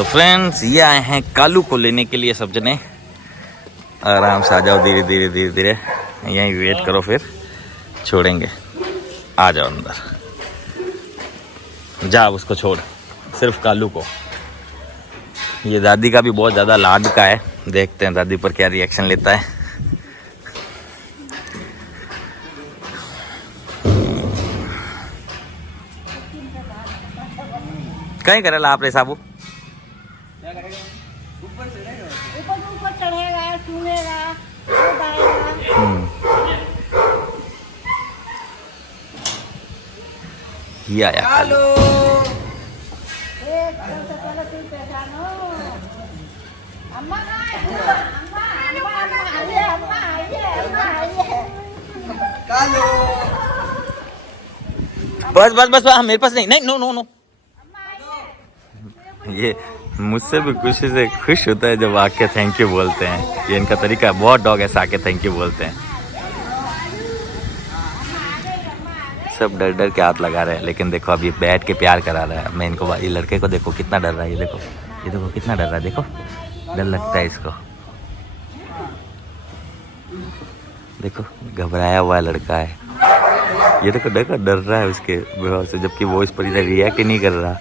तो फ्रेंड्स ये आए हैं कालू को लेने के लिए सब जने। आराम से आ जाओ, धीरे धीरे धीरे धीरे, यहीं वेट करो, फिर छोड़ेंगे। आ जाओ अंदर, जा उसको छोड़, सिर्फ कालू को। ये दादी का भी बहुत ज़्यादा लाड का है, देखते हैं दादी पर क्या रिएक्शन लेता है। कहीं करेला आप रे साबू, ऊपर चढ़ेगा, सुनेगा, ये आया कालू। बस बस बस, मेरे पास नहीं, नहीं, नो नो नो। ये मुझसे भी खुशी से खुश होता है जब आके थैंक यू बोलते हैं। ये इनका तरीका है, बहुत डॉग ऐसा आके थैंक यू बोलते हैं। सब डर डर के हाथ लगा रहे हैं, लेकिन देखो अभी बैठ के प्यार करा रहा है। मैं इनको, ये लड़के को देखो कितना डर रहा है, ये देखो, ये देखो कितना डर रहा है, देखो डर लगता है इसको, देखो घबराया हुआ लड़का है ये, देखो देखो डर रहा है उसके व्यवहार से, जबकि वो इस पर इधर रिएक्ट ही नहीं कर रहा।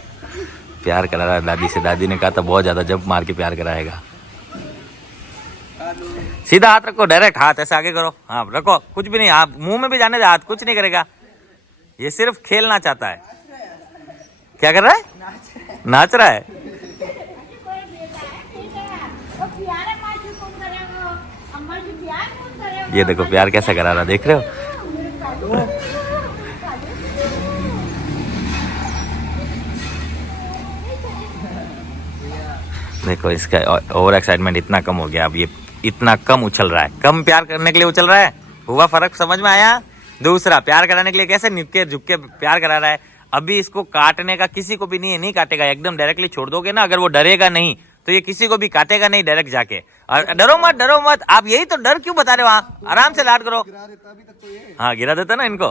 प्यार करा रहा है दादी से। दादी ने कहा था बहुत ज़्यादा जंप मार के प्यार कराएगा। सीधा हाथ रखो, डायरेक्ट हाथ ऐसे आगे करो, हाँ रखो, कुछ भी नहीं, आप मुंह में भी जाने दे, हाथ कुछ नहीं करेगा। ये सिर्फ खेलना चाहता है। क्या कर रहा है? नाच रहा है। ये देखो प्यार कैसा करा रहा, देख रहे हो? देखो इसका ओवर एक्साइटमेंट इतना कम हो गया, अब ये इतना कम उछल रहा है। कम प्यार करने के लिए उछल रहा है, हुआ फर्क समझ में आया? दूसरा, प्यार कराने के लिए कैसे निपके झुक के प्यार करा रहा है। अभी इसको काटने का किसी को भी नहीं काटेगा, एकदम डायरेक्टली छोड़ दोगे ना, अगर वो डरेगा नहीं तो ये किसी को भी काटेगा नहीं डायरेक्ट जाके। और डरो मत, डरो मत, आप यही तो डर क्यों बता रहे हो? आराम से लाड करो। हाँ गिरा देता ना इनको,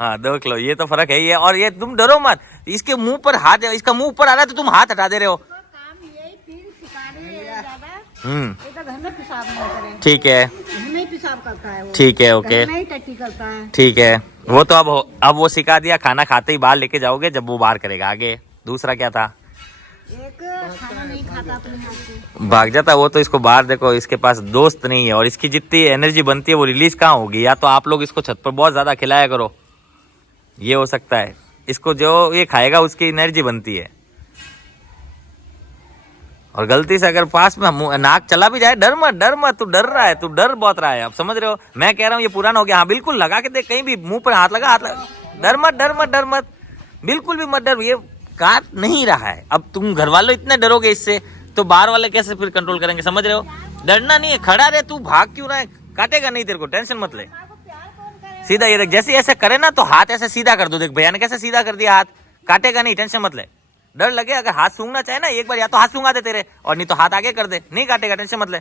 हाँ देख लो, ये तो फर्क है ही है। और ये तुम डरो मत, इसके मुंह पर हाथ, इसका मुंह ऊपर आ रहा है तो तुम हाथ हटा दे रहे हो। ठीक है, ठीक है, ओके, ठीक है। वो तो अब वो सिखा दिया, खाना खाते ही बाहर लेके जाओगे जब वो बाहर करेगा। आगे दूसरा क्या था? एक खाना नहीं खाता अपने हाथ से, भाग जाता। वो तो इसको बाहर देखो, इसके पास दोस्त नहीं है, और इसकी जितनी एनर्जी बनती है वो रिलीज कहाँ होगी? या तो आप लोग इसको छत पर बहुत ज्यादा खिलाया करो, ये हो सकता है। इसको जो ये खाएगा उसकी एनर्जी बनती है। और गलती से अगर पास में नाक चला भी जाए, डर मत, डर मत, तू डर रहा है, तू डर बहुत रहा है। आप समझ रहे हो? मैं कह रहा हूँ ये पुराना हो गया। हाँ बिल्कुल, लगा के देख, कहीं भी मुंह पर हाथ लगा, हाथ लगा। डर मत, डर मत, डर मत, बिल्कुल भी मत डर। ये काट नहीं रहा है। अब तुम घर वालों इतने डरोगे इससे, तो बाहर वाले कैसे फिर कंट्रोल करेंगे? समझ रहे हो? डरना नहीं है, खड़ा रहे, तू भाग क्यों रहा है? काटेगा नहीं तेरे को, टेंशन मत ले। सीधा ये देख, जैसे ऐसे करे ना तो हाथ ऐसे सीधा कर दो। देख भैया ने कैसे सीधा कर दिया हाथ, काटेगा नहीं, टेंशन मत ले। डर लगे, अगर हाथ सूंघना चाहे ना एक बार, या तो हाथ सूंघा दे तेरे, और नहीं तो हाथ आगे कर दे, नहीं काटेगा, टेंशन मत ले।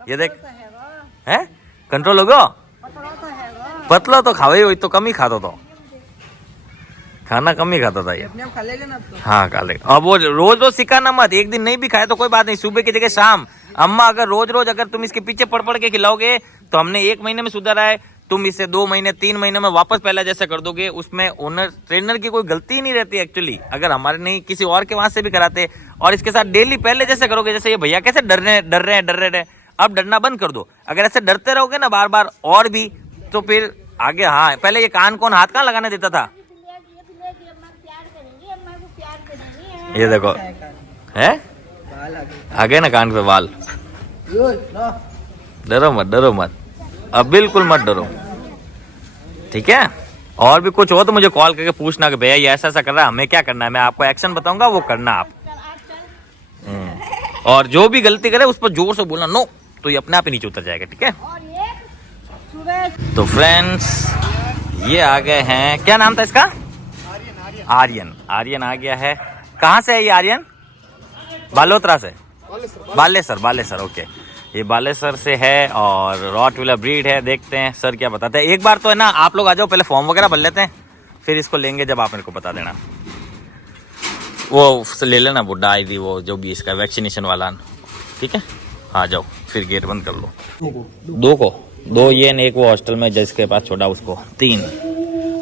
ये देख है, कंट्रोल हो गया। पतला तो खावे ही, तो कम ही खाता, तो खाना कम ही खाता था ये। खा लेगा ना तो। हाँ खा लेगा। अब वो रोज रोज सिखाना मत, एक दिन नहीं भी खाए तो कोई बात नहीं, सुबह की जगह शाम। अम्मा अगर रोज रोज अगर तुम इसके पीछे पड़ पड़ के खिलाओगे तो हमने 1 महीने में सुधारा है, तुम इसे 2 महीने 3 महीने में वापस पहले जैसे कर दोगे। उसमें ओनर ट्रेनर की कोई गलती नहीं रहती एक्चुअली, अगर हमारे नहीं किसी और के वहां से भी कराते। और इसके साथ डेली पहले जैसे करोगे, जैसे ये भैया कैसे डर रहे हैं, अब डरना बंद कर दो। अगर ऐसे डरते रहोगे ना बार बार और भी, तो फिर आगे। हाँ पहले ये कान कौन हाथ कहाँ लगाने देता था? ये देखो है, आगे ना कान पे बाल। डरो मत, डरो मत, अब बिल्कुल मत डरो, ठीक है? और भी कुछ हो तो मुझे कॉल करके पूछना कि भैया ये ऐसा ऐसा कर रहा है, हमें क्या करना है। मैं आपको एक्शन बताऊंगा, वो करना आप। और जो भी गलती करे उस पर जोर से बोलना नो, तो ये अपने आप ही नीचे उतर जाएगा, ठीक है? तो फ्रेंड्स ये आ गए हैं, क्या नाम था इसका? आर्यन। आर्यन आ गया है। कहाँ से है ये आर्यन? बालोतरा से, बालेसर, ओके। ये बालेसर से है और रॉटविलर ब्रीड है। देखते हैं सर क्या बताते हैं। एक बार तो है ना, आप लोग आ जाओ, पहले फॉर्म वगैरह भर लेते हैं, फिर इसको लेंगे जब आप मेरे को बता देना। वो ले लेना वो डाई दी वो जो भी इसका वैक्सीनेशन वाला, ठीक है। आ जाओ फिर गेट बंद कर लो। दो को दो ये न एक वो हॉस्टल में जिसके पास छोड़ा उसको 3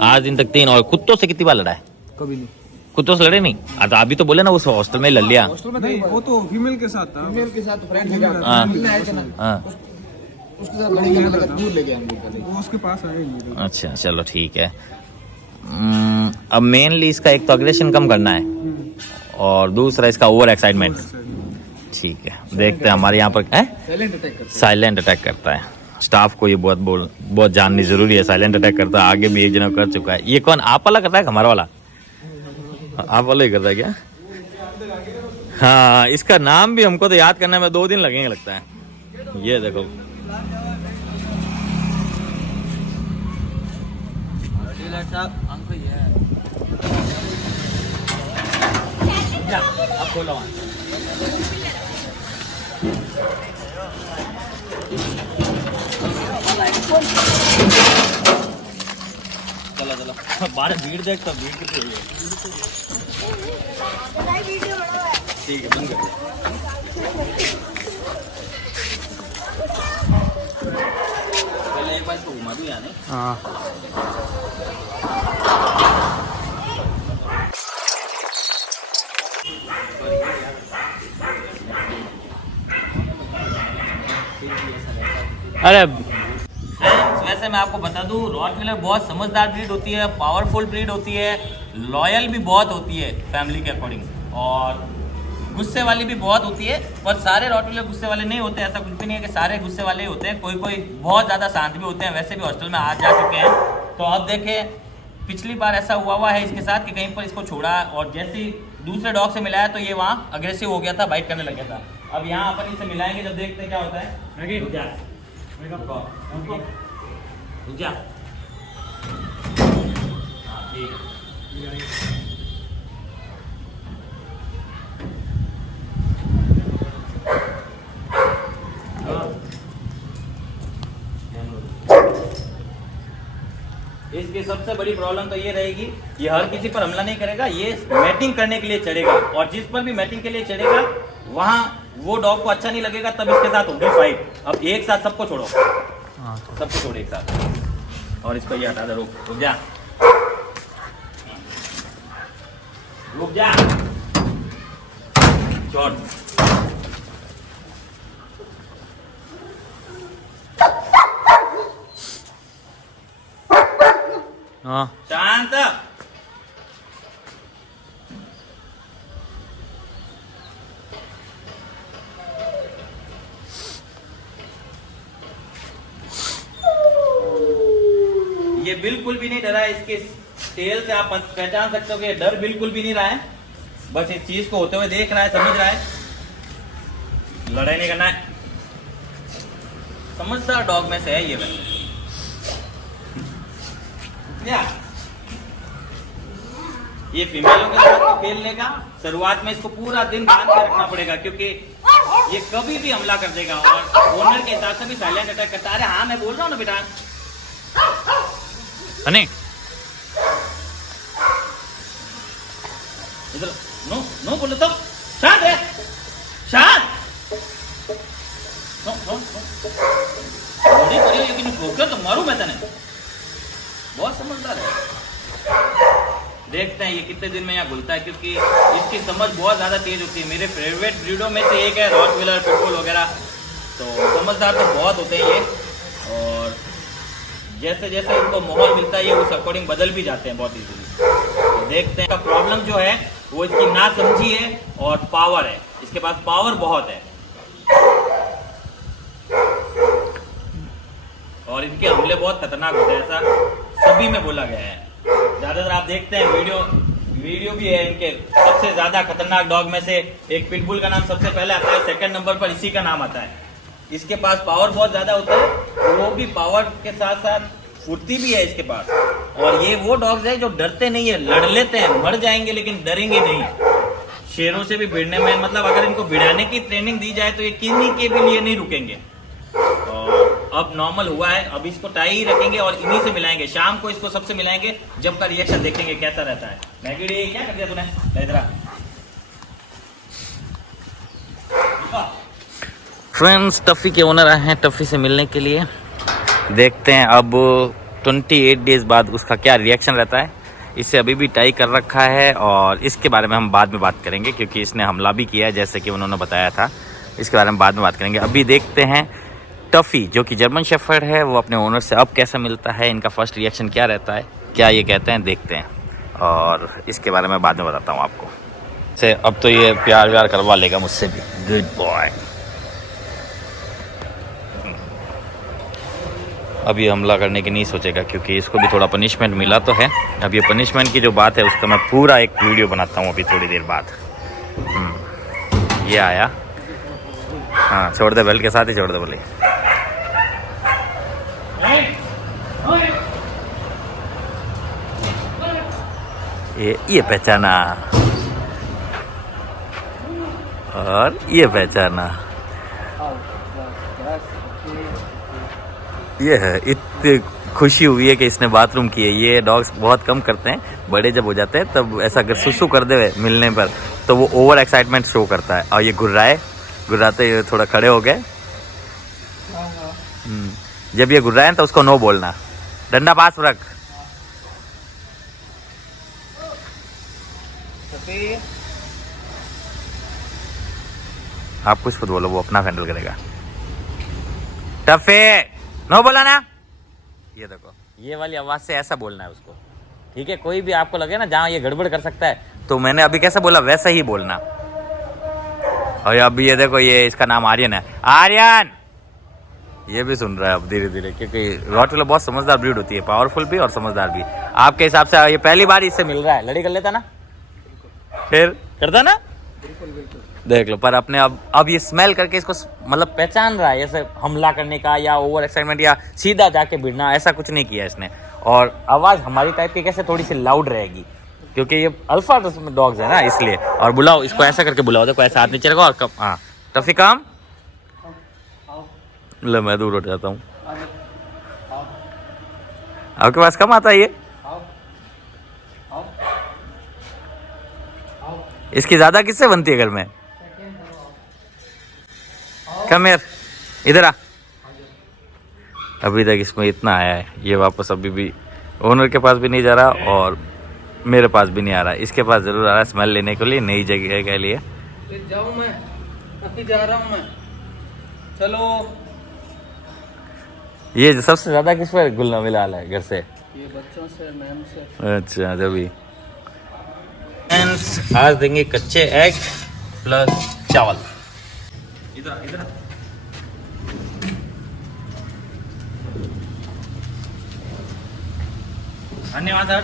आज दिन तक 3। और कुत्तों से कितनी बार लड़ा है? कभी नहीं। कुत्तों से लड़े नहीं? तो अभी तो बोले ना उस हॉस्टल में लड़ लिया। हॉस्टल में नहीं, वो तो फीमेल के साथ था। फीमेल के साथ फ्रेंड है। हाँ हाँ उसके साथ लड़ाई करने लगा, दूर ले गया हम लोग, वो उसके पास आए नहीं। अच्छा चलो ठीक है। अब मेनली इसका एक तो अग्रेशन कम करना है और दूसरा इसका ओवर एक्साइटमेंट। ठीक है देखते हैं हमारे यहाँ पर है साइलेंट अटैक करता है। स्टाफ को ये बहुत जाननी जरूरी है। साइलेंट अटैक करता है, आगे भी एक जना कर चुका है। ये कौन आप वाला करता है हमारा वाला? आप वाला ही करता है क्या? हाँ इसका नाम भी हमको तो याद करने में 2 दिन लगेंगे लगता है। ये देखो चलो चलो बाहर भीड़ देख तो भीड़ कितनी हुई है। ठीक है बंद कर पहले एक बार इसको घुमा भी आने। हाँ अरे वैसे मैं आपको बता दूं रॉटविलर बहुत समझदार ब्रीड होती है, पावरफुल ब्रीड होती है, लॉयल भी बहुत होती है फैमिली के अकॉर्डिंग, और गुस्से वाली भी बहुत होती है। पर सारे रॉटविलर गुस्से वाले नहीं होते, ऐसा कुछ भी नहीं है कि सारे गुस्से वाले ही होते हैं। कोई कोई बहुत ज़्यादा शांत भी होते हैं। वैसे भी हॉस्टल में आ जा चुके हैं। तो अब देखें पिछली बार ऐसा हुआ है इसके साथ कि कहीं पर इसको छोड़ा और जैसे ही दूसरे डॉग से मिलाया तो ये वहाँ अग्रेसिव हो गया था, बाइट करने लग गया था। अब यहाँ अपन इसे मिलाएंगे जब देखते हैं क्या होता है। रुक जा। हाँ ठीक है। इसकी सबसे बड़ी प्रॉब्लम तो ये रहेगी, ये हर किसी पर हमला नहीं करेगा, ये मैटिंग करने के लिए चढ़ेगा और जिस पर भी मैटिंग के लिए चढ़ेगा वहाँ वो डॉग को अच्छा नहीं लगेगा, तब इसके साथ होगी फाइट। अब एक साथ सबको छोड़ो, सबको छोड़ो एक साथ और इसको ये हटा दो। रुक जा, रुक जा, छोड़। हाँ शांत। ये बिल्कुल भी नहीं डरा है। इसके टेल से आप पहचान सकते हो कि डर बिल्कुल भी नहीं रहा है, बस इस चीज को होते हुए देख रहा है, समझ रहा है। लड़ाई नहीं करना है, समझदार डॉग में से है ये। वैसे ये फीमेलों के साथ तो खेलने का शुरुआत में इसको पूरा दिन बांध के रखना पड़ेगा, क्योंकि ये कभी भी हमला कर देगा और ओनर के हिसाब से भी साइलेंट अटैक करता है। अरे हाँ मैं बोल रहा हूँ ना बेटा। नहीं इधर नो नो बोलो तो शांत है, शांत। नो नो बड़ी करियो लेकिन ठोकर तो मारू मैं तने। बहुत समझदार है। देखते हैं ये कितने दिन में यहाँ घुलता है, क्योंकि इसकी समझ बहुत ज़्यादा तेज होती है। मेरे फेवरेट ब्रीडों में से एक है रॉटविलर, पिटबुल वगैरह। तो समझदार तो बहुत होते हैं ये, और जैसे जैसे इनको माहौल मिलता है ये उस अकॉर्डिंग बदल भी जाते हैं बहुत इजीली। तो देखते हैं। प्रॉब्लम जो है वो इसकी नासमझी है और पावर है। इसके पास पावर बहुत है और इनके हमले बहुत खतरनाक होते हैं, ऐसा सभी में बोला गया है। ज्यादातर आप देखते हैं वीडियो भी है इनके। सबसे ज्यादा खतरनाक डॉग में से एक पिटबुल का नाम सबसे पहले आता है, सेकंड नंबर पर इसी का नाम आता है। इसके पास पावर बहुत ज्यादा होता है, वो भी पावर के साथ साथ फुर्ती भी है इसके पास। और ये वो डॉग्स है जो डरते नहीं है, लड़ लेते हैं, मर जाएंगे लेकिन डरेंगे नहीं। शेरों से भी भिड़ने में, मतलब अगर इनको भिड़ाने की ट्रेनिंग दी जाए तो ये किन्हीं के भी लिए नहीं रुकेंगे। और अब नॉर्मल हुआ है, अब इसको टाई ही रखेंगे और इन्हीं से मिलाएंगे। शाम को इसको सबसे मिलाएंगे, जब का रिएक्शन देखेंगे कैसा रहता है। मैगी क्या कर दिया तूने? इधर फ्रेंड्स, टफ़ी के ओनर आए हैं टफ़ी से मिलने के लिए। देखते हैं अब 28 डेज़ बाद उसका क्या रिएक्शन रहता है। इसे अभी भी टाई कर रखा है और इसके बारे में हम बाद में बात करेंगे, क्योंकि इसने हमला भी किया है जैसे कि उन्होंने बताया था। इसके बारे में बाद में बात करेंगे। अभी देखते हैं टफ़ी जो कि जर्मन शेफर्ड है, वो अपने ओनर से अब कैसा मिलता है, इनका फर्स्ट रिएक्शन क्या रहता है, क्या ये कहते हैं, देखते हैं। और इसके बारे में बाद में बताता हूँ आपको। से अब तो ये प्यार व्यार करवा लेगा मुझसे भी। Good boy. अब ये हमला करने की नहीं सोचेगा, क्योंकि इसको भी थोड़ा पनिशमेंट मिला तो है। अब ये पनिशमेंट की जो बात है उसका मैं पूरा एक वीडियो बनाता हूँ अभी थोड़ी देर बाद। ये आया, हाँ छोड़ दे, बेल्ट के साथ ही छोड़ दे बोले। ये पहचाना और ये पहचाना। ये है, इतनी खुशी हुई है कि इसने बाथरूम किए। ये डॉग्स बहुत कम करते हैं, बड़े जब हो जाते हैं तब ऐसा अगर सुसु कर दे मिलने पर तो वो ओवर एक्साइटमेंट शो करता है। और ये गुर्राते ये थोड़ा खड़े हो गए। जब ये गुर्राए तो उसको नो बोलना, डंडा पास रख। आप कुछ खुद बोलो, वो अपना हैंडल करेगा। टफे नो बोला ना। ये देखो, ये वाली आवाज से ऐसा बोलना है उसको, ठीक है। कोई भी आपको लगे ना जहाँ ये गड़बड़ कर सकता है, तो मैंने अभी कैसा बोला वैसा ही बोलना। और अभी ये देखो, ये इसका नाम आर्यन है। आर्यन ये भी सुन रहा है अब धीरे धीरे, क्योंकि रॉटविलर बहुत समझदार ब्रीड होती है, पावरफुल भी और समझदार भी। आपके हिसाब से ये पहली बार इससे मिल रहा है, लड़ी कर लेता ना, फिर करता ना, देख लो। पर अपने अब ये स्मेल करके इसको मतलब पहचान रहा है, ऐसे हमला करने का या ओवर एक्साइटमेंट या सीधा जाके भिड़ना, ऐसा कुछ नहीं किया इसने। और आवाज़ हमारी टाइप की कैसे थोड़ी सी लाउड रहेगी, क्योंकि ये अल्फा डॉग्स है ना, इसलिए। और बुलाओ इसको, ऐसा करके बुलाओ, देखो ऐसा हाथ नीचे रखो और हाँ टफी काम ले, मैं दूर उठ जाता हूँ। आपके पास कम आता है ये, इसकी ज्यादा किससे बनती है घर में? कम यार, इधर आ। अभी तक इसमें इतना आया है, ये वापस अभी भी ओनर के पास भी नहीं जा रहा और मेरे पास भी नहीं आ रहा। इसके पास जरूर आ रहा है स्मेल लेने के लिए, नई जगह के लिए। जाऊं मैं, अभी जा रहा हूं मैं, चलो। ये सबसे ज्यादा किस पर गुलना मिला है घर से? ये बच्चों से, मैम से। अच्छा जब आज देंगे कच्चे एग प्लस चावल। इधर इधर धन्यवाद सर।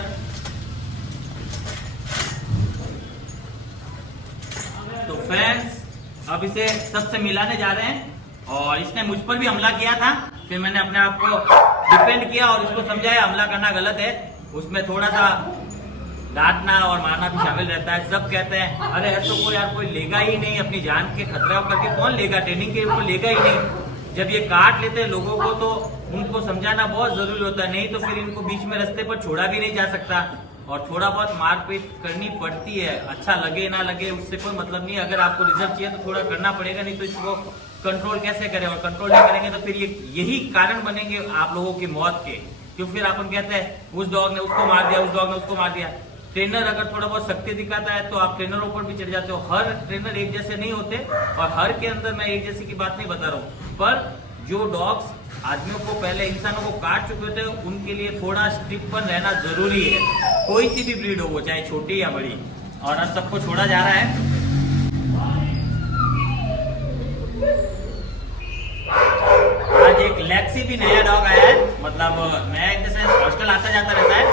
तो फ्रेंड्स, अब इसे सबसे मिलाने जा रहे हैं। और इसने मुझ पर भी हमला किया था, फिर मैंने अपने आप को डिफेंड किया और इसको समझाया हमला करना गलत है, उसमें थोड़ा सा डांटना और मारना भी शामिल रहता है। सब कहते हैं अरे ऐसा कोई यार कोई लेगा ही नहीं, अपनी जान के खतरा करके कौन लेगा, ट्रेनिंग के ऊपर लेगा ही नहीं। जब ये काट लेते हैं लोगों को तो उनको समझाना बहुत जरूरी होता है, नहीं तो फिर इनको बीच में रास्ते पर छोड़ा भी नहीं जा सकता। और थोड़ा बहुत मारपीट करनी पड़ती है, अच्छा लगे ना लगे उससे कोई मतलब नहीं। अगर आपको रिजल्ट चाहिए तो थोड़ा करना पड़ेगा, नहीं तो इसको कंट्रोल कैसे करें। और कंट्रोल नहीं करेंगे तो फिर यही कारण बनेंगे आप लोगों की मौत के। क्यों फिर अपन कहते हैं उस डॉग ने उसको मार दिया, उस डॉग ने उसको मार दिया। ट्रेनर अगर थोड़ा बहुत शक्ति दिखाता है तो आप ट्रेनरों पर भी चढ़ जाते हो। हर ट्रेनर एक जैसे नहीं होते और हर के अंदर मैं एक जैसी की बात नहीं बता रहा हूँ, पर जो डॉग्स आदमियों को पहले इंसानों को काट चुके थे उनके लिए थोड़ा स्टिफन रहना जरूरी है। कोई सी भी ब्रीड हो वो, चाहे छोटी या बड़ी। और अब सबको छोड़ा जा रहा है। आज एक लेक्सी भी नया डॉग आया है, मतलब नया जैसे हॉस्टल आता जाता रहता है,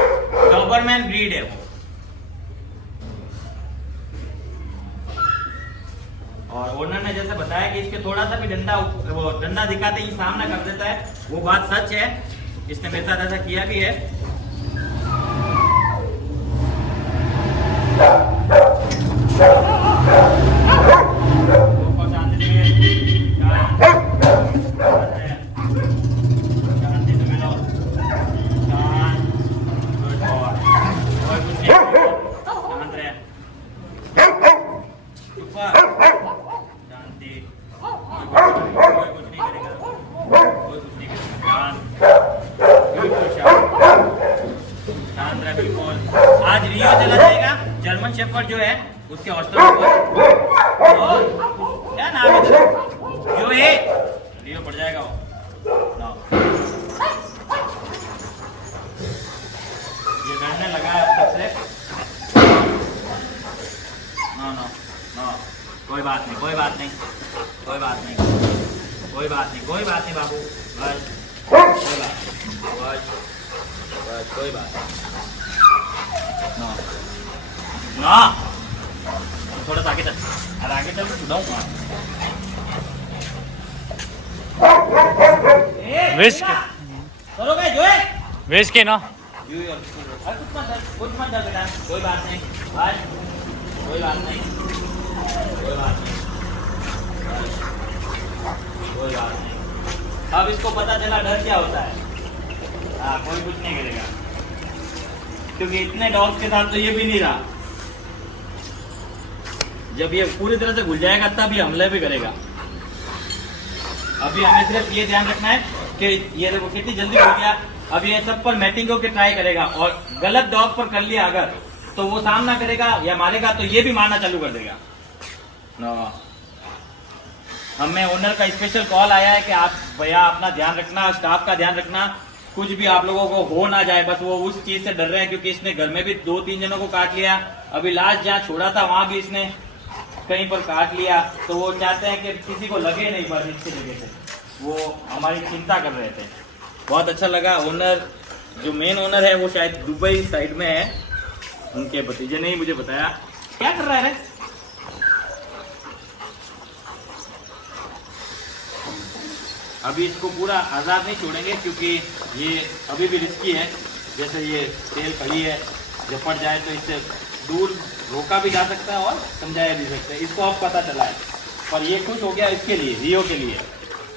डॉबरमैन ब्रीड है वो। और ओनर ने जैसे बताया कि इसके थोड़ा सा भी डंडा दिखाते ही सामना कर देता है, वो बात सच है। इसने मेरे साथ ऐसा किया भी है। एक्सपर्ट जो है उसके हॉस्टल में क्या नाम है तेरा? जो है रियो पड़ जाएगा वो। ना। ये डरने लगा है अब तक से। नो नो नो, कोई बात नहीं, कोई बात नहीं, कोई बात नहीं, कोई बात नहीं, कोई बात नहीं बाबू, बस कोई बात नहीं, बस बस कोई बात नहीं। नो नो, थोड़ा सा आगे चल, अरे आगे चल तो छुड़ाऊंगा। विस्क करोगे जो है विस्क ना यू और कुछ मत डर बेटा, कोई बात नहीं, बस कोई बात नहीं, कोई बात नहीं, कोई बात नहीं। अब इसको पता चला डर क्या होता है। हाँ, कोई कुछ नहीं करेगा क्योंकि इतने डॉग्स के साथ तो ये भी नहीं रहा। जब ये पूरी तरह से घुल जाएगा तब ये हमले भी करेगा। अभी हमें सिर्फ ये ध्यान रखना है कि ये देखो कितनी जल्दी हो गया। अब ये सब पर मैटिंग होकर ट्राई करेगा और गलत डॉग पर कर लिया अगर तो वो सामना करेगा या मारेगा तो ये भी मारना चालू कर देगा। नो, हमें ओनर का स्पेशल कॉल आया है कि आप भैया अपना ध्यान रखना, स्टाफ का ध्यान रखना, कुछ भी आप लोगों को हो ना जाए। बस वो उस चीज से डर रहे हैं क्योंकि इसने घर में भी 2-3 जनों को काट लिया। अभी लास्ट जहाँ छोड़ा था वहां भी इसने कहीं पर काट लिया, तो वो चाहते हैं कि किसी को लगे नहीं बस इसकी जगह से। वो हमारी चिंता कर रहे थे। बहुत अच्छा लगा। ओनर जो मेन ओनर है वो शायद दुबई साइड में है, उनके भतीजे ने ही मुझे बताया। क्या कर रहा है रे? अभी इसको पूरा आज़ाद नहीं छोड़ेंगे क्योंकि ये अभी भी रिस्की है। जैसे ये तेल खड़ी है, जब पड़ जाए तो इससे दूर रोका भी जा सकता है और समझाया भी सकता है। इसको अब पता चला है, पर ये खुश हो गया इसके लिए, रियो के लिए।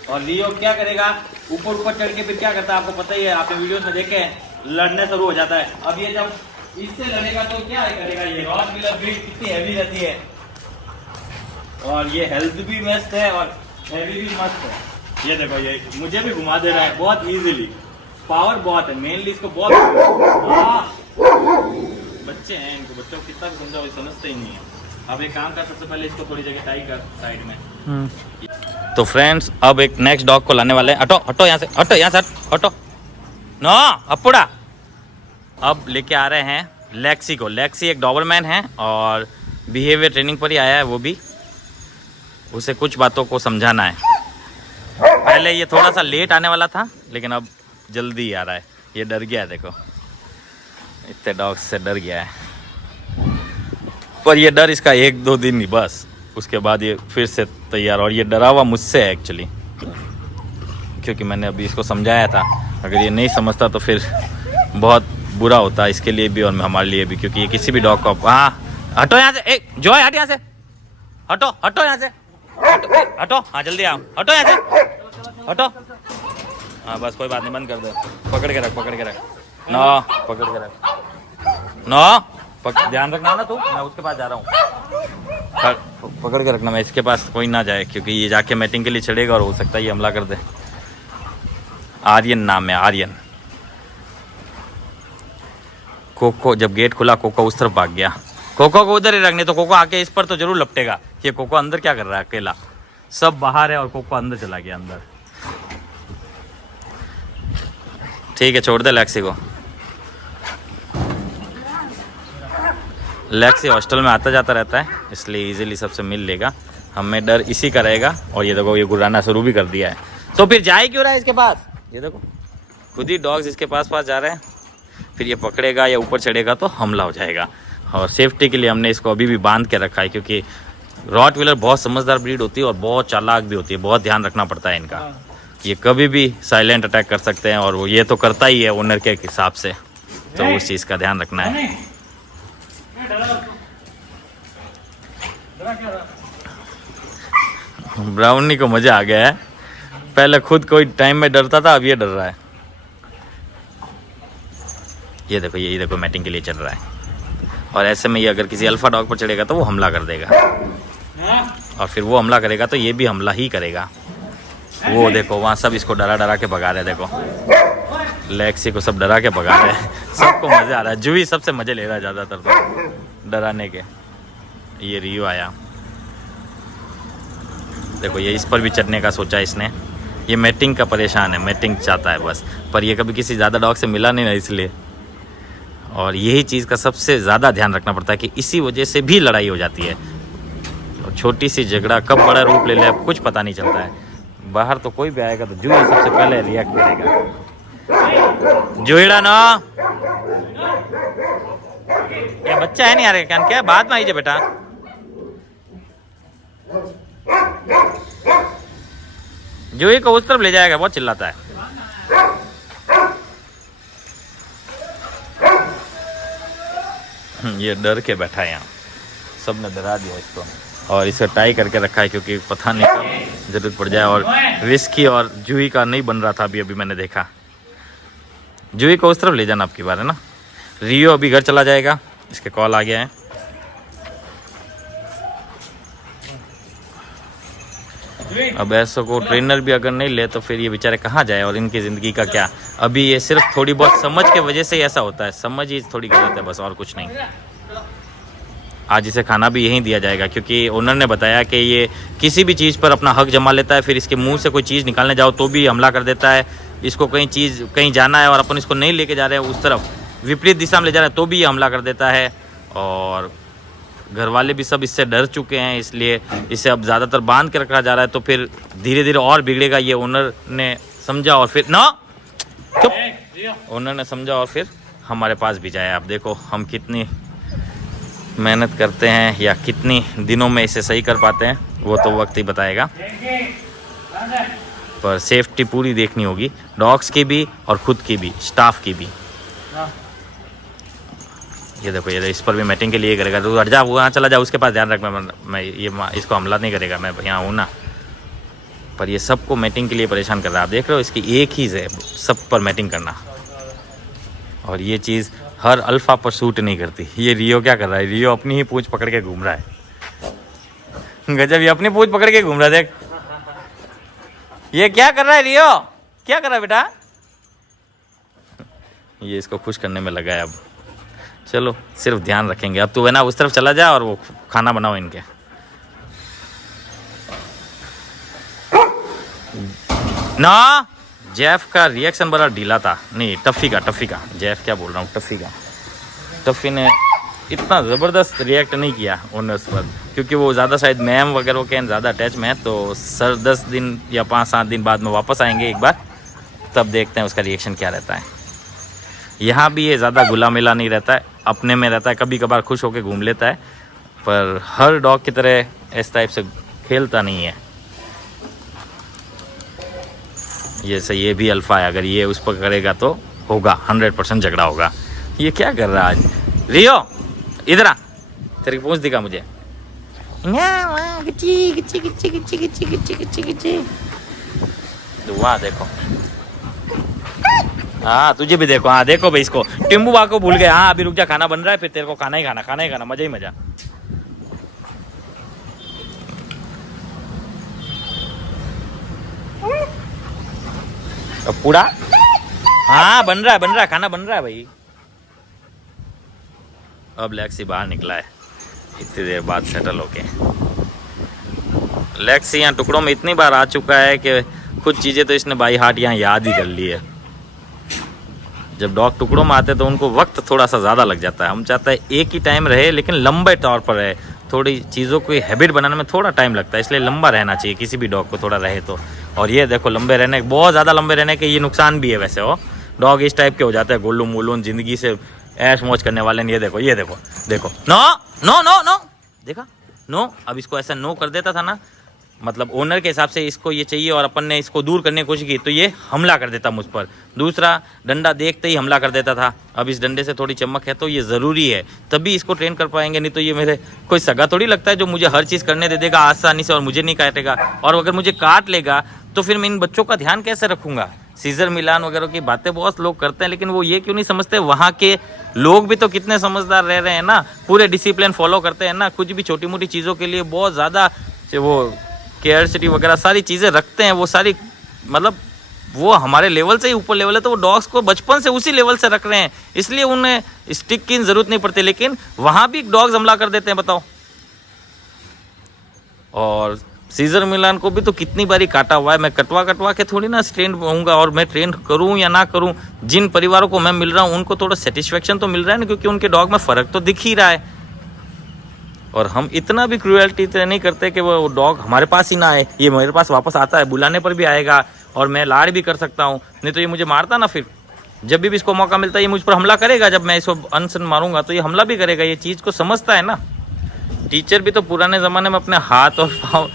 और रियो क्या करेगा, ऊपर ऊपर चढ़ के फिर क्या करता है आपको पता ही है, आपने वीडियोस में देखे, लड़ने शुरू हो जाता है। अब ये जब इससे लड़ेगा तो क्या करेगा, ये रॉटवीलर ब्रीड कितनी हैवी रहती है और ये हेल्थ भी मस्त है और हैवी भी मस्त है। ये देखो ये मुझे भी घुमा दे रहा है बहुत इजीली। पावर बहुत है, मेनली इसको बहुत बच्चे हैं, इनको बच्चों को कितना भी समझाओ ये समझते ही नहीं है। अब एक काम कर, सबसे पहले इसको थोड़ी जगह टाई कर साइड में। तो फ्रेंड्स अब एक नेक्स्ट डॉग को लाने वाले हैं। हटो हटो यहाँ से, हटो यहाँ से, हटो नो अपुड़ा। अब लेके आ रहे हैं लेक्सी को। लेक्सी एक डॉबरमैन है और बिहेवियर ट्रेनिंग पर ही आया है। वो भी उसे कुछ बातों को समझाना है। पहले ये थोड़ा सा लेट आने वाला था लेकिन अब जल्दी आ रहा है। ये डर गया है, देखो इतने डॉग्स से डर गया है। पर ये डर इसका 1-2 दिन ही बस, उसके बाद ये फिर से तैयार। और ये डरा हुआ मुझसे है एक्चुअली, क्योंकि मैंने अभी इसको समझाया था। अगर ये नहीं समझता तो फिर बहुत बुरा होता है इसके लिए भी और हमारे लिए भी, क्योंकि ये किसी भी डॉग को। हाँ हटो यहाँ से, एक जो है हट यहाँ से, हटो हटो यहाँ से, हटो। हाँ जल्दी आओ, हटो यहाँ से, हटो। हाँ बस कोई बात नहीं, बंद कर दो। पकड़ के रख, पकड़ के रख, नो पकड़ के रख, नो ध्यान रखना ना तू। मैं उसके पास जा रहा हूँ, पकड़ के रखना। मैं इसके पास कोई ना जाए क्योंकि ये जाके मैटिंग के लिए चढ़ेगा और हो सकता है ये हमला कर दे। आर्यन नाम है, आर्यन। कोको जब गेट खुला कोको उस तरफ भाग गया। कोको को उधर ही रखने, तो कोको आके इस पर तो जरूर लपटेगा। ये कोको अंदर क्या कर रहा है अकेला, सब बाहर है और कोको अंदर चला गया अंदर। ठीक है छोड़ दे लेक्सी को। लेक्सी हॉस्टल में आता जाता रहता है इसलिए इजीली सबसे मिल लेगा। हमें डर इसी का रहेगा। और ये देखो ये गुर्राना शुरू भी कर दिया है, तो फिर जाए क्यों रहा है इसके पास। ये देखो खुद ही डॉग्स इसके पास जा रहे हैं। फिर ये पकड़ेगा या ऊपर चढ़ेगा तो हमला हो जाएगा। और सेफ्टी के लिए हमने इसको अभी भी बांध के रखा है, क्योंकि रॉटवीलर बहुत समझदार ब्रीड होती है और बहुत चालाक भी होती है। बहुत ध्यान रखना पड़ता है इनका। ये कभी भी साइलेंट अटैक कर सकते हैं और वो ये तो करता ही है ओनर के हिसाब से, तो उस चीज़ का ध्यान रखना है। ब्राउनी को मजा आ गया है। पहले खुद कोई टाइम में डरता था, अब ये डर रहा है। ये देखो मैटिंग के लिए चल रहा है। और ऐसे में ये अगर किसी अल्फा डॉग पर चढ़ेगा तो वो हमला कर देगा, और फिर वो हमला करेगा तो ये भी हमला ही करेगा। वो देखो वहाँ सब इसको डरा डरा के भगा रहे हैं। देखो लेक्सी को सब डरा के भगा रहे हैं। सबको मजे आ रहा है। जूही सबसे मजे ले रहा है ज़्यादातर तो डराने के। ये रियो आया, देखो ये इस पर भी चढ़ने का सोचा इसने। ये मैटिंग का परेशान है, मैटिंग चाहता है बस, पर ये कभी किसी ज़्यादा डॉग से मिला नहीं ना इसलिए। और यही चीज़ का सबसे ज़्यादा ध्यान रखना पड़ता है कि इसी वजह से भी लड़ाई हो जाती है। और छोटी सी झगड़ा कब बड़ा रूप ले ले अब कुछ पता नहीं चलता है। बाहर तो कोई भी आएगा तो जूही सबसे पहले रिएक्ट करेगा। जूहीड़ा ना क्या बच्चा है नहीं यार, क्या बाद में आइए बेटा। जूही को उस तरफ ले जाएगा, बहुत चिल्लाता है। ये डर के बैठा है यहाँ, सबने डरा दिया इसको और इसे टाई करके रखा है क्योंकि पता नहीं कब जरूरत पड़ जाए। और विस्की और जूही का नहीं बन रहा था अभी मैंने देखा। जूही को उस तरफ ले जाना आपकी बार है ना। रियो अभी घर चला जाएगा, इसके कॉल आ गया है। अब ऐसों को ट्रेनर भी अगर नहीं ले तो फिर ये बेचारे कहाँ जाए और इनकी ज़िंदगी का क्या। अभी ये सिर्फ थोड़ी बहुत समझ के वजह से ऐसा होता है, समझ ही थोड़ी गलत है बस, और कुछ नहीं। आज इसे खाना भी यहीं दिया जाएगा क्योंकि ओनर ने बताया कि ये किसी भी चीज़ पर अपना हक जमा लेता है, फिर इसके मुंह से कोई चीज़ निकालने जाओ तो भी हमला कर देता है। इसको कहीं जाना है और अपन इसको नहीं लेके जा रहे हैं, उस तरफ विपरीत दिशा में ले जा रहे हैं तो भी ये हमला कर देता है। और घर वाले भी सब इससे डर चुके हैं, इसलिए इसे अब ज़्यादातर बांध के रखा जा रहा है, तो फिर धीरे धीरे और बिगड़ेगा। ये ओनर ने समझा और फिर ना चुप, ओनर ने समझा और फिर हमारे पास भी जाए। आप देखो हम कितनी मेहनत करते हैं या कितनी दिनों में इसे सही कर पाते हैं, वो तो वक्त ही बताएगा। पर सेफ्टी पूरी देखनी होगी, डॉग्स की भी और खुद की भी, स्टाफ की भी। ये देखो ये इस पर भी मैटिंग के लिए करेगा, तो हट जा, वहाँ चला जा, उसके पास ध्यान रख। मैं ये इसको हमला नहीं करेगा, मैं यहाँ हूँ ना। पर ये सबको मैटिंग के लिए परेशान कर रहा है। आप देख रहे हो इसकी एक ही है सब पर मैटिंग करना, और ये चीज़ हर अल्फा पर सूट नहीं करती। ये रियो क्या कर रहा है, रियो अपनी ही पूंछ पकड़ के घूम रहा है। गजब, ये अपनी पूंछ पकड़ के घूम रहा है। देख ये क्या कर रहा है, रियो क्या कर रहा है बेटा। ये इसको खुश करने में लगा है। अब चलो सिर्फ ध्यान रखेंगे। अब तू है ना उस तरफ चला जा और वो खाना बनाओ इनके। ना जेफ का रिएक्शन बड़ा ढीला था, नहीं टफ़ी का जेफ क्या बोल रहा हूँ, टफ़ी ने इतना ज़बरदस्त रिएक्ट नहीं किया ओनर्स पर, क्योंकि वो ज़्यादा शायद मैम वगैरह के ज़्यादा अटैच में है। तो सर 10 दिन या 5-7 दिन बाद में वापस आएंगे एक बार, तब देखते हैं उसका रिएक्शन क्या रहता है। यहाँ भी ये ज़्यादा घुला मिला नहीं रहता है, अपने में रहता है, कभी कभार खुश होकर घूम लेता है, पर हर डॉग की तरह इस टाइप से खेलता नहीं है। ये भी अल्फा है, अगर ये उस पर करेगा तो होगा 100% झगड़ा होगा। ये क्या कर रहा है आज। रियो इधर आ, तेरी पूंछ दिखा मुझे। वहाँ देखो, हाँ तुझे भी देखो, हाँ देखो भाई इसको टिम्बू बा को भूल गए। हाँ अभी रुक जा, खाना बन रहा है, फिर तेरे को खाना ही खाना, मजा ही मजा। अब पूरा हाँ बन रहा है, खाना बन रहा है भाई। अब लेक्सी बाहर निकला है इतनी देर बाद सेटल होके। लेक्सी यहाँ टुकड़ों में इतनी बार आ चुका है कि कुछ चीज़ें तो इसने बाई हार्ट यहाँ याद ही कर ली है। जब डॉग टुकड़ों में आते हैं तो उनको वक्त थोड़ा सा ज़्यादा लग जाता है। हम चाहते हैं एक ही टाइम रहे, लेकिन लंबे तौर पर रहे। थोड़ी चीज़ों को हैबिट बनाने में थोड़ा टाइम लगता है, इसलिए लंबा रहना चाहिए किसी भी डॉग को, थोड़ा रहे तो। और ये देखो लंबे रहने, बहुत ज़्यादा लंबे रहने के ये नुकसान भी है वैसे। हो डॉग इस टाइप के हो जाते हैं, गोलून वोलून, ज़िंदगी से ऐश मौज करने वाले। ये देखो नो नो नो नो, देखा नो। अब इसको ऐसा नो कर देता था ना, मतलब ओनर के हिसाब से इसको ये चाहिए और अपन ने इसको दूर करने की कोशिश की तो ये हमला कर देता मुझ पर। दूसरा डंडा देखते ही हमला कर देता था। अब इस डंडे से थोड़ी चमक है तो ये ज़रूरी है, तभी इसको ट्रेन कर पाएंगे, नहीं तो ये मेरे कोई सगा थोड़ी लगता है जो मुझे हर चीज़ करने दे देगा आसानी से और मुझे नहीं काटेगा। और अगर मुझे काट लेगा तो फिर मैं इन बच्चों का ध्यान कैसे रखूँगा। सीजर मिलान वगैरह की बातें बहुत लोग करते हैं, लेकिन वो ये क्यों नहीं समझते, वहाँ के लोग भी तो कितने समझदार रह रहे हैं ना, पूरे डिसिप्लिन फॉलो करते हैं ना, कुछ भी छोटी मोटी चीज़ों के लिए बहुत ज़्यादा वो केयर सिटी वगैरह सारी चीज़ें रखते हैं। वो सारी मतलब वो हमारे लेवल से ही ऊपर लेवल है, तो वो डॉग्स को बचपन से उसी लेवल से रख रहे हैं, इसलिए उन्हें स्टिक की ज़रूरत नहीं पड़ती। लेकिन वहाँ भी डॉग्स हमला कर देते हैं, बताओ और सीजर मिलान को भी तो कितनी बारी काटा हुआ है। मैं कटवा के थोड़ी ना ट्रेंड होऊंगा, और मैं ट्रेंड करूं या ना करूं, जिन परिवारों को मैं मिल रहा हूं उनको थोड़ा सेटिस्फेक्शन तो मिल रहा है ना, क्योंकि उनके डॉग में फ़र्क तो दिख ही रहा है। और हम इतना भी क्रूएल्टी नहीं करते कि वो डॉग हमारे पास ही ना आए। ये मेरे पास वापस आता है, बुलाने पर भी आएगा, और मैं लाड़ भी कर सकता हूँ, नहीं तो ये मुझे मारता ना। फिर जब भी इसको मौका मिलता है ये मुझ पर हमला करेगा। जब मैं इसको अनसन मारूंगा तो ये हमला भी करेगा। ये चीज़ को समझता है ना। टीचर भी तो पुराने ज़माने में अपने हाथ और पाँव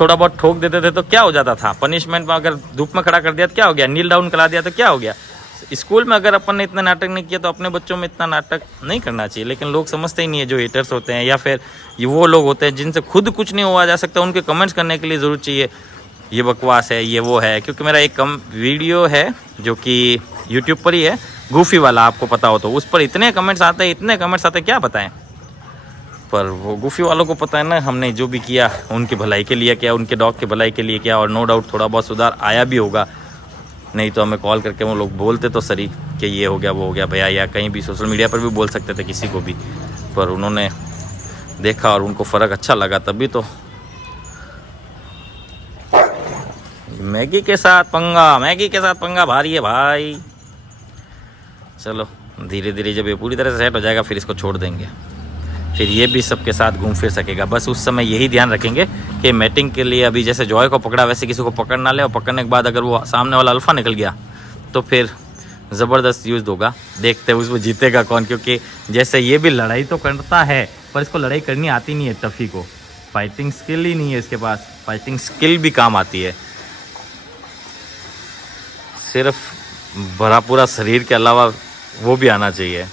थोड़ा बहुत ठोक देते थे तो क्या हो जाता था। पनिशमेंट में अगर धूप में खड़ा कर दिया तो क्या हो गया, नील डाउन करा दिया तो क्या हो गया। स्कूल में अगर अपन ने इतना नाटक नहीं किया तो अपने बच्चों में इतना नाटक नहीं करना चाहिए। लेकिन लोग समझते ही नहीं है, जो हेटर्स होते हैं या फिर ये वो लोग होते हैं जिनसे खुद कुछ नहीं हुआ जा सकता, उनके कमेंट्स करने के लिए ज़रूर चाहिए ये बकवास है, ये वो है। क्योंकि मेरा एक वीडियो है जो कि यूट्यूब पर ही है, गूफी वाला, आपको पता हो तो, उस पर इतने कमेंट्स आते हैं, इतने कमेंट्स आते हैं, क्या बताएं। पर वो गूफी वालों को पता है ना, हमने जो भी किया उनकी भलाई के लिए किया, उनके डॉग की भलाई के लिए किया, और नो डाउट थोड़ा बहुत सुधार आया भी होगा। नहीं तो हमें कॉल करके वो लोग बोलते तो सही कि ये हो गया वो हो गया भैया, या कहीं भी सोशल मीडिया पर भी बोल सकते थे किसी को भी। पर उन्होंने देखा और उनको फ़र्क अच्छा लगा तभी तो। मैगी के साथ पंगा भारी है भाई। चलो धीरे धीरे जब ये पूरी तरह से सेट हो जाएगा फिर इसको छोड़ देंगे, फिर ये भी सबके साथ घूम फिर सकेगा। बस उस समय यही ध्यान रखेंगे कि मैटिंग के लिए अभी जैसे जॉय को पकड़ा वैसे किसी को पकड़ ना ले, और पकड़ने के बाद अगर वो सामने वाला अल्फा निकल गया तो फिर ज़बरदस्त यूज़ होगा। देखते हैं उसमें जीतेगा कौन, क्योंकि जैसे ये भी लड़ाई तो करता है पर इसको लड़ाई करनी आती नहीं है। टफ़ी को फाइटिंग स्किल ही नहीं है इसके पास। फाइटिंग स्किल भी काम आती है, सिर्फ भरा पूरा शरीर के अलावा वो भी आना चाहिए।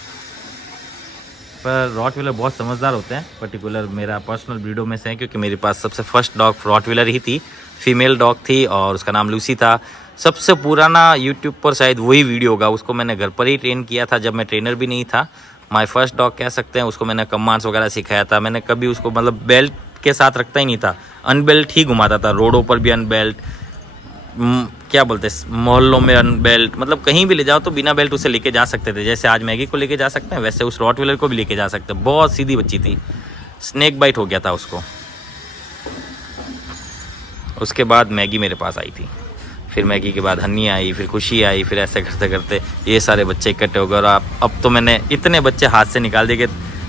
पर रॉटविलर बहुत समझदार होते हैं। पर्टिकुलर मेरा पर्सनल ब्रीडों में से है, क्योंकि मेरे पास सबसे फर्स्ट डॉग रॉटविलर ही थी, फीमेल डॉग थी, और उसका नाम लूसी था। सबसे पुराना यूट्यूब पर शायद वही वीडियो होगा, उसको मैंने घर पर ही ट्रेन किया था जब मैं ट्रेनर भी नहीं था। माय फर्स्ट डॉग कह सकते हैं उसको। मैंने कमांड्स वगैरह सिखाया था। मैंने कभी उसको मतलब बेल्ट के साथ रखता ही नहीं था, अनबेल्ट ही घुमाता था, रोडों पर भी अनबेल्ट, क्या बोलते हैं मोहल्लों में अनबेल्ट, मतलब कहीं भी ले जाओ तो बिना बेल्ट उसे लेके जा सकते थे। जैसे आज मैगी को लेके जा सकते हैं वैसे उस रॉटविलर को भी लेके जा सकते हैं। बहुत सीधी बच्ची थी, स्नेक बाइट हो गया था उसको। उसके बाद मैगी मेरे पास आई थी, फिर मैगी के बाद हन्नी आई, फिर खुशी आई, फिर ऐसे करते करते ये सारे बच्चे इकट्ठे हो गए। और अब तो मैंने इतने बच्चे हाथ से निकाल दिए कि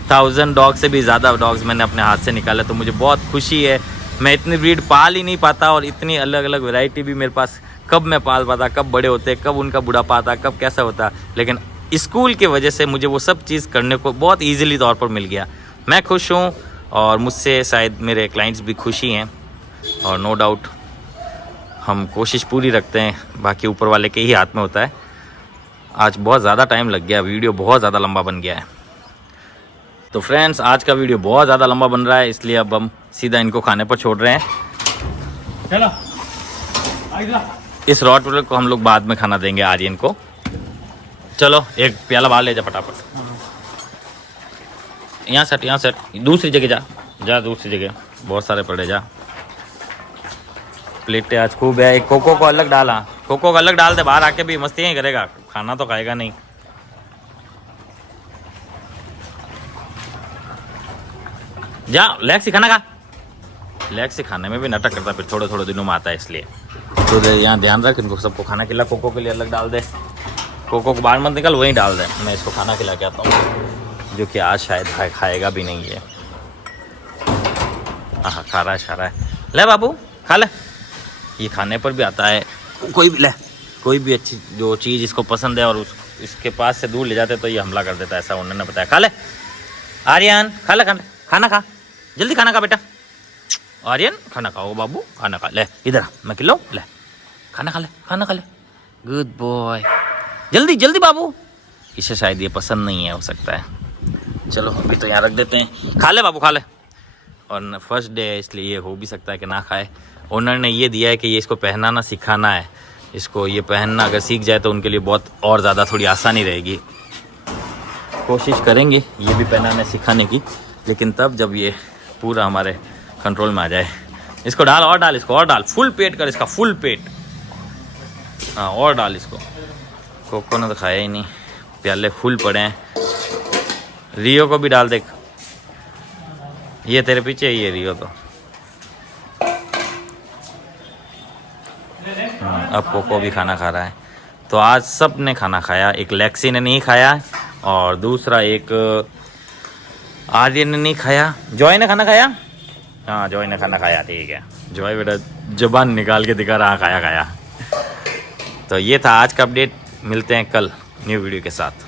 1000 डॉग से भी ज़्यादा डॉग्स मैंने अपने हाथ से निकाले। तो मुझे बहुत खुशी है। मैं इतनी ब्रीड पाल ही नहीं पाता, और इतनी अलग अलग वैरायटी भी मेरे पास कब मैं पाल पाता, कब बड़े होते, कब उनका बुढ़ापा आता, कब कैसा होता। लेकिन स्कूल के वजह से मुझे वो सब चीज़ करने को बहुत ईजिली तौर पर मिल गया। मैं खुश हूँ, और मुझसे शायद मेरे क्लाइंट्स भी खुश ही हैं। और नो डाउट हम कोशिश पूरी रखते हैं, बाकी ऊपर वाले के ही हाथ में होता है। आज बहुत ज़्यादा टाइम लग गया, वीडियो बहुत ज़्यादा लंबा बन गया है। तो फ्रेंड्स आज का वीडियो बहुत ज़्यादा लंबा बन रहा है, इसलिए अब हम सीधा इनको खाने पर छोड़ रहे हैं। चलो इस रॉटविलर को हम लोग बाद में खाना देंगे आर्यन को। चलो एक प्याला बाहर ले जा फटाफट। यहाँ सेट दूसरी जगह जा दूसरी जगह, बहुत सारे पड़े जा। प्लेटें आज खूब है। एक कोको को अलग डाला, कोको को अलग डाल दे, बाहर आके भी मस्ती ही करेगा, खाना तो खाएगा नहीं। जा लेग सिखाना का, लेग सिखाने में भी नाटक करता, फिर थोड़े थोड़े दिनों में आता है, इसलिए तो यहाँ ध्यान रख। इनको सबको खाना खिला, कोको के लिए अलग डाल दे, कोको को बाहर मत निकल, वहीं डाल दे। मैं इसको खाना खिला के आता हूँ, जो कि आज शायद खाएगा भी नहीं है। हाँ खा रहा है। ले बाबू खा ले, ये खाने पर भी आता है। कोई भी ले, कोई भी अच्छी जो चीज़ इसको पसंद है और इसके पास से दूर ले जाते तो ये हमला कर देता है, ऐसा उन्होंने बताया। खा ले आर्यन, खा ले खाना खा, जल्दी खाना खा बेटा। आर्यन खाना खाओ बाबू, खाना खा ले, इधर मैं खिलाऊं, ले खाना खा ले, गुड बॉय, जल्दी जल्दी बाबू। इसे शायद ये पसंद नहीं है, हो सकता है। चलो अभी तो यहाँ रख देते हैं, खा ले बाबू खा ले। और फर्स्ट डे है इसलिए ये हो भी सकता है कि ना खाए। ओनर ने ये दिया है कि ये इसको पहनाना सिखाना है, इसको ये पहनना अगर सीख जाए तो उनके लिए बहुत और ज़्यादा थोड़ी आसानी रहेगी। कोशिश करेंगे ये भी पहनाने सिखाने की, लेकिन तब जब ये पूरा हमारे कंट्रोल में आ जाए। इसको डाल और डाल, इसको और डाल, फुल पेट कर इसका, फुल पेट। हाँ और डाल इसको। कोको ने तो खाया ही नहीं, प्याले फुल पड़े हैं। रियो को भी डाल देख, ये तेरे पीछे ही है रियो तो। अब कोको भी खाना खा रहा है। तो आज सब ने खाना खाया, एक लेक्सी ने नहीं खाया और दूसरा एक आर्य ने नहीं खाया। जॉय ने खाना खाया? हाँ जॉय ने खाना खाया, ठीक है। जॉय बेटा जुबान निकाल के दिखा रहा, खाया खाया। तो ये था आज का अपडेट, मिलते हैं कल न्यू वीडियो के साथ।